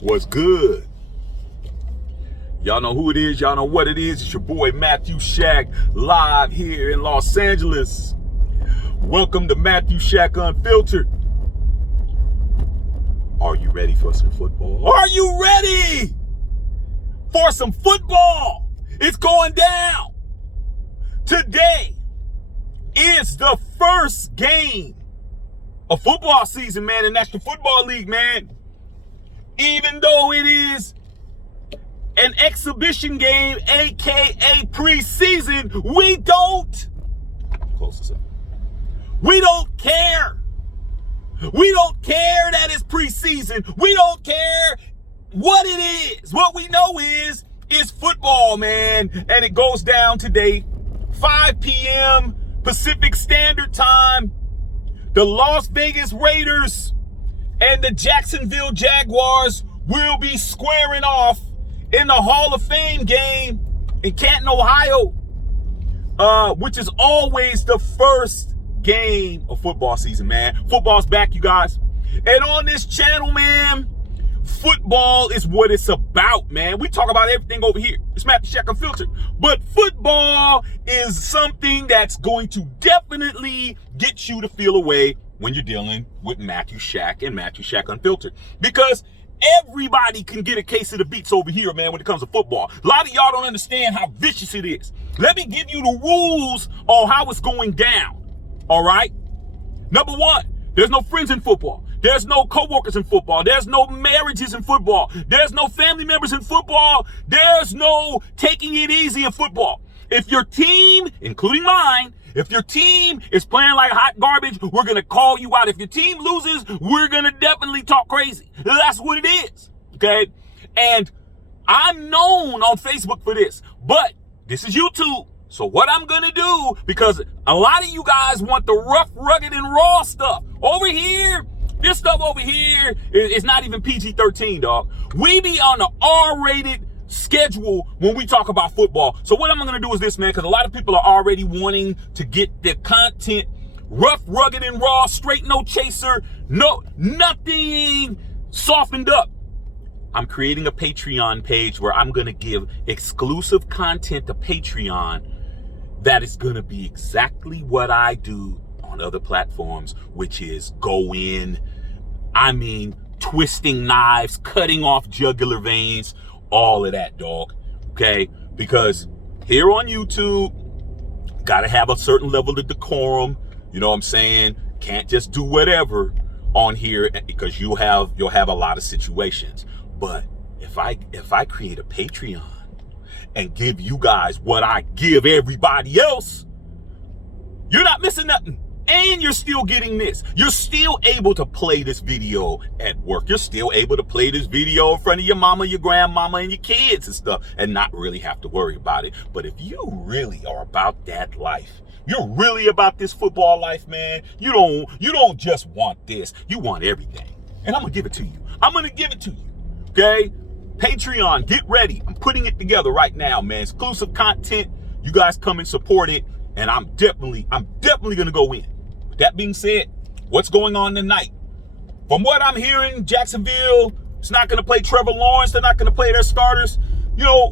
What's good? Y'all know who it is. Y'all know what it is. It's your boy Matthew Shack live here in Los Angeles. Welcome to Matthew Shack Unfiltered. Are you ready for some football? Are you ready for some football? It's going down. Today is the first game of football season, man, in National Football League, man. Even though it is an exhibition game, aka preseason, we don't care. We don't care that it's preseason. We don't care what it is. What we know is football, man. And it goes down today, 5 p.m. Pacific Standard Time. The Las Vegas Raiders and the Jacksonville Jaguars will be squaring off in the Hall of Fame game in Canton, Ohio, which is always the first game of football season, man. Football's back, you guys. And on this channel, man, football is what it's about, man. We talk about everything over here. It's Matthew Shack Unfiltered. But football is something that's going to definitely get you to feel away when you're dealing with Matthew Shack and Matthew Shack Unfiltered. Because everybody can get a case of the beats over here, man, when it comes to football. A lot of y'all don't understand how vicious it is. Let me give you the rules on how it's going down, all right? Number one, there's no friends in football. There's no coworkers in football. There's no marriages in football. There's no family members in football. There's no taking it easy in football. If your team, including mine, if your team is playing like hot garbage, we're going to call you out. If your team loses, we're going to definitely talk crazy. That's what it is, okay? And I'm known on Facebook for this, but this is YouTube. So what I'm going to do, because a lot of you guys want the rough, rugged, and raw stuff. Over here, this stuff over here is not even PG-13, dog. We be on the R-rated schedule when we talk about football. So what I'm going to do is this, man, because a lot of people are already wanting to get their content rough, rugged, and raw, straight, no chaser, nothing softened up. I'm creating a Patreon page where I'm going to give exclusive content to Patreon that is going to be exactly what I do on other platforms, which is go in, twisting knives, cutting off jugular veins, all of that, dog, okay? Because here on YouTube, gotta have a certain level of decorum, you know what I'm saying? Can't just do whatever on here because you'll have a lot of situations. But if I create a Patreon and give you guys what I give everybody else, you're not missing nothing. And you're still getting this. You're still able to play this video at work. You're still able to play this video in front of your mama, your grandmama, and your kids and stuff and not really have to worry about it. But if you really are about that life, you're really about this football life, man, you don't just want this. You want everything. And I'm going to give it to you. I'm going to give it to you. Okay? Patreon, get ready. I'm putting it together right now, man. Exclusive content. You guys come and support it. And I'm definitely going to go in. With that being said, what's going on tonight? From what I'm hearing, Jacksonville is not going to play Trevor Lawrence. They're not going to play their starters. You know,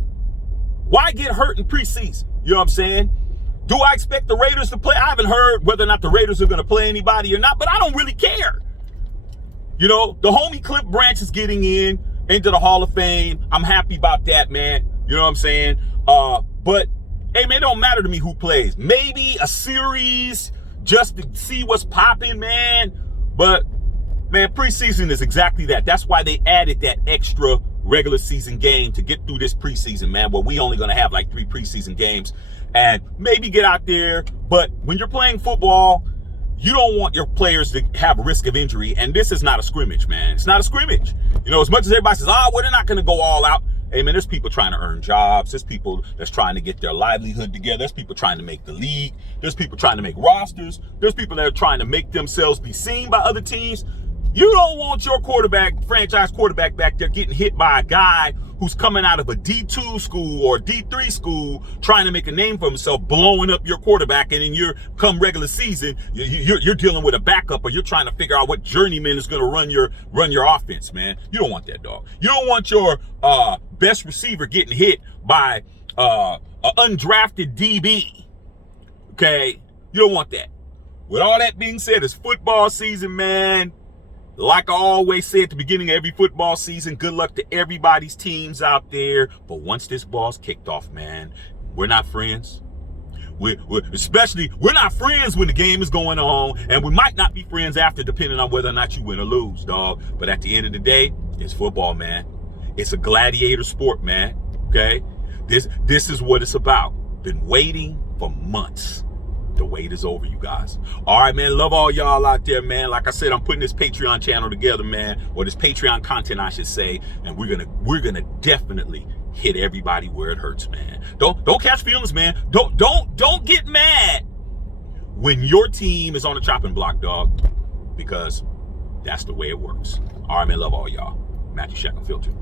why get hurt in preseason? You know what I'm saying? Do I expect the Raiders to play? I haven't heard whether or not the Raiders are going to play anybody or not, but I don't really care. You know, the homie Cliff Branch is getting into the Hall of Fame. I'm happy about that, man. You know what I'm saying? But hey, man, it don't matter to me who plays. Maybe a series just to see what's popping, man. But, man, preseason is exactly that. That's why they added that extra regular season game to get through this preseason, man, where we only going to have like 3 preseason games and maybe get out there. But when you're playing football, you don't want your players to have a risk of injury. And this is not a scrimmage, man. It's not a scrimmage. You know, as much as everybody says, well, they're not going to go all out. Hey, man, there's people trying to earn jobs. There's people that's trying to get their livelihood together. There's people trying to make the league. There's people trying to make rosters. There's people that are trying to make themselves be seen by other teams. You don't want your franchise quarterback back there getting hit by a guy who's coming out of a D2 school or D3 school trying to make a name for himself, blowing up your quarterback, and then you're come regular season, you're dealing with a backup, or you're trying to figure out what journeyman is going to run your offense, man. You don't want that, dog. You don't want your best receiver getting hit by an undrafted DB. Okay? You don't want that. With all that being said, it's football season, man. Like I always say at the beginning of every football season, good luck to everybody's teams out there. But once this ball's kicked off, man, we're not friends. We're not friends when the game is going on, and we might not be friends after, depending on whether or not you win or lose, dog. But at the end of the day, it's football, man. It's a gladiator sport, man. Okay? This is what it's about. Been waiting for months. The wait is over, you guys. All right, man. Love all y'all out there, man. Like I said, I'm putting this Patreon channel together, man, or this Patreon content, I should say, and we're gonna definitely hit everybody where it hurts, man. Don't catch feelings, man. Don't get mad when your team is on the chopping block, dog, because that's the way it works. All right, man. Love all y'all. Matthew Shack Unfiltered.